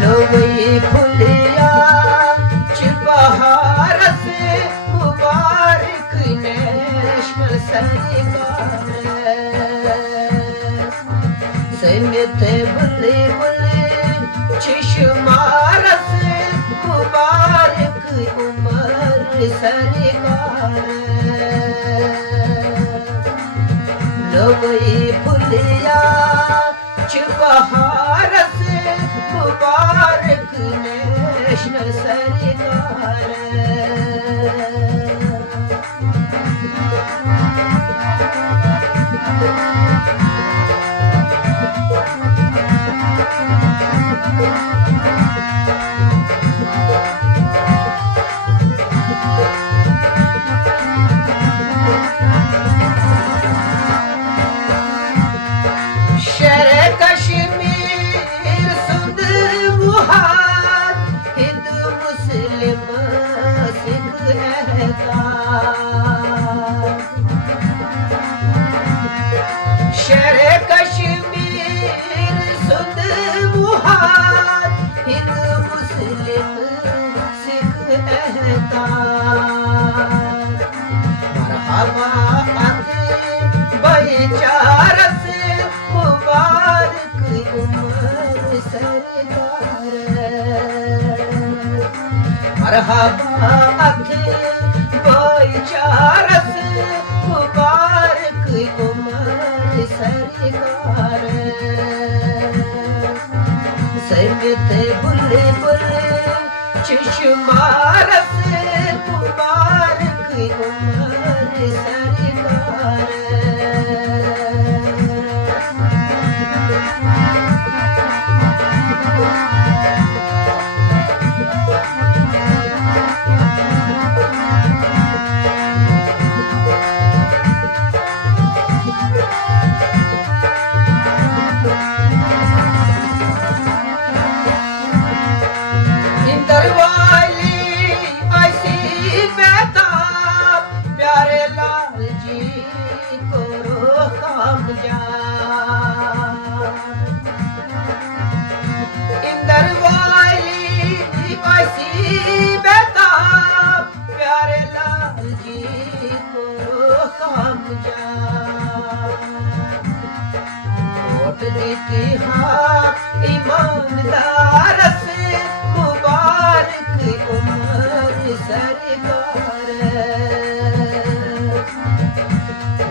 लोई फुलिया बहार से मुबारक नेशनल सरकार समित बुले बुले चश्मार से मुबारक उमर सरकार लोई फुलिया बहार से मुबारक नेशनल सरकार मरहबा अखे भाईचार से मुबारक उमर सरकार समित बुले बुले चश्मार से मुबारक उमर सरकार ईमानदार से मुबारक उमर सरकार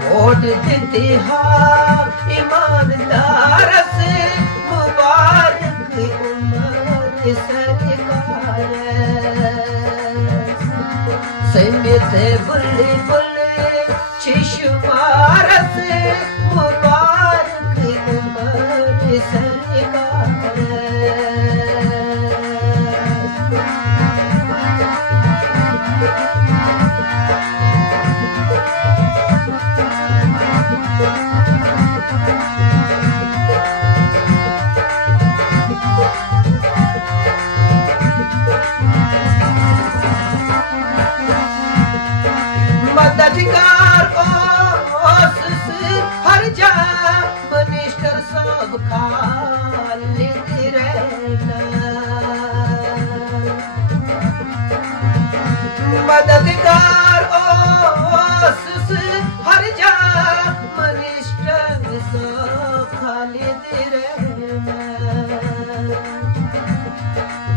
वोट देते ईमानदार से मुबारक उमर सरकार समित बुले बुले चश्मार से मुबारक उमर सरकार मददगार हर जा मिनिस्टर सब खालिद रहना मददगार हर जा मिनिस्टर सब खालिद रहना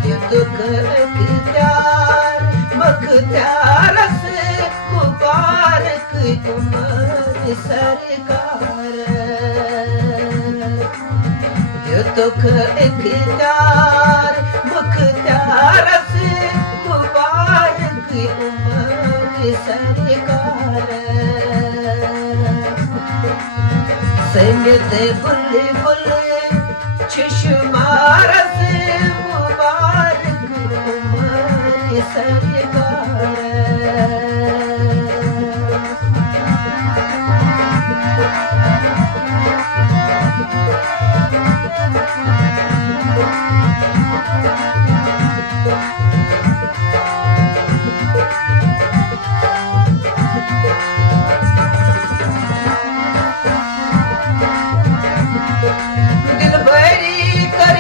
ये दुख इख्तियार मख्तियार से मुबारक उमर सरकार ये दुख इख्तियार मुख्तियार से मुबारक उमर सरकार समित बुले बुले चश्मार से मुबारक उमर सरकार दिल भरी कर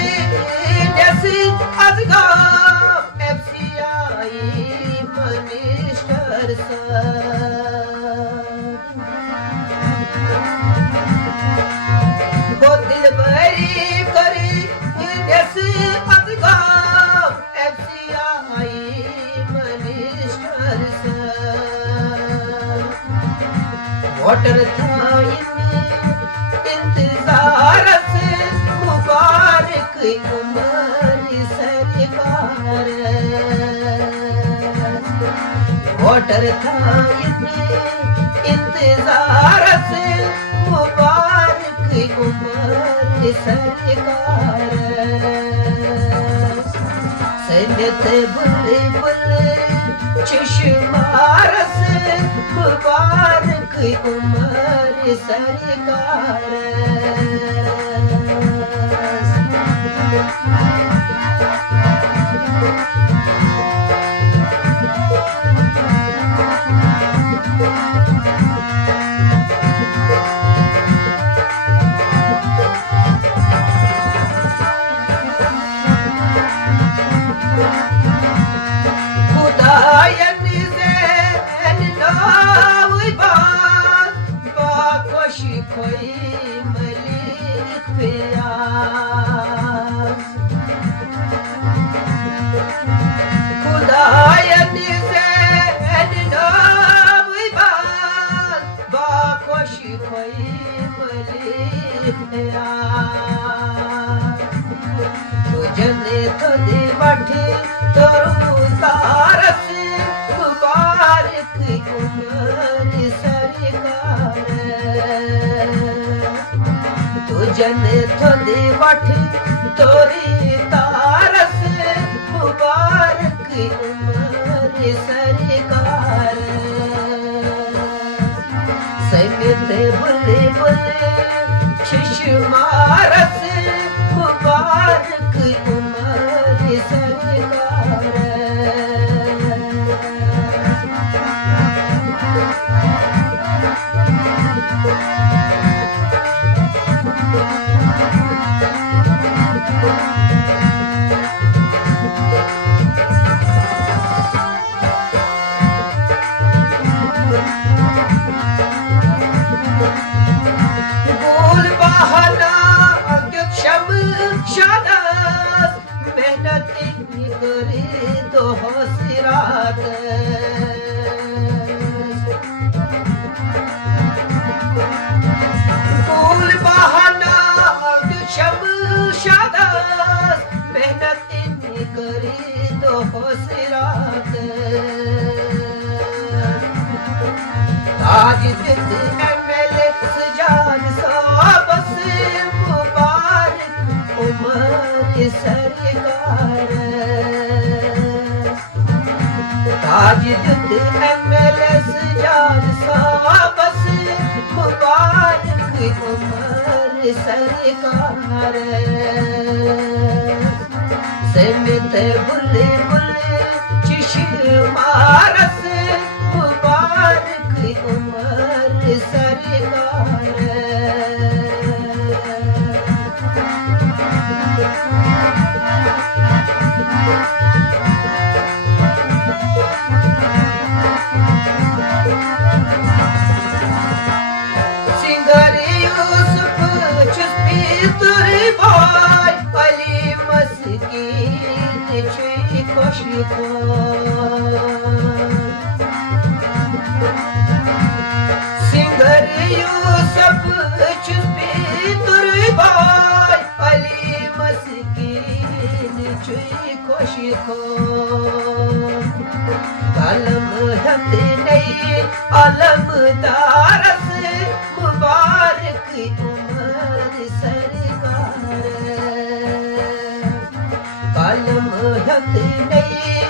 वोटर था इंतजार से मुबारक उमर सरकार वोटर था इंतजार से मुबारक उमर सरकार सैयद बुलबुल चश्मा से मुबारक उमर सरकार तुझने तो दे बठी तोरू तारस मुबारक उमर सरकार तुझने तो दे बठी तोरी तारस मुबारक उमर सरकार सैयद बुलबुल चश्मा से मुबारक उमर सरकार आज दिन एमएलए सजाद साहब से मुबारक उमर सरकार आज दिन एमएलए सजाद साहब से मुबारक उमर सरकार सैयद बुलबुल चश्मा से मुबारक उमर सरकार सिंगर यूसुफ चुस्पी तुरी भाई अली मस्कीन छुई खुशी सिंगर यूसुफ चुस्पी तुरी भाई अली मस्कीन छुई खुशी कलम हथ नहीं अलमदार से मुबारक उमर सरकार कलम हथ नहीं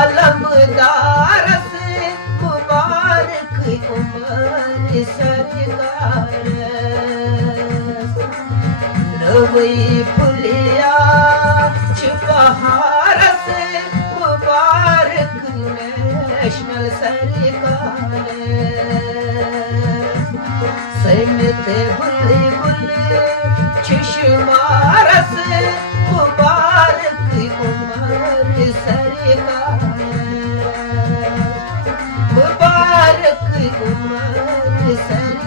अलमदार से मुबारक उमर सरकार नवई फुलिया छुपहार से मुबारक नेशनल सरकार सैयद बुलबुल चश्मा से मुबारक उमर सरकार मुबारक उमर सरकार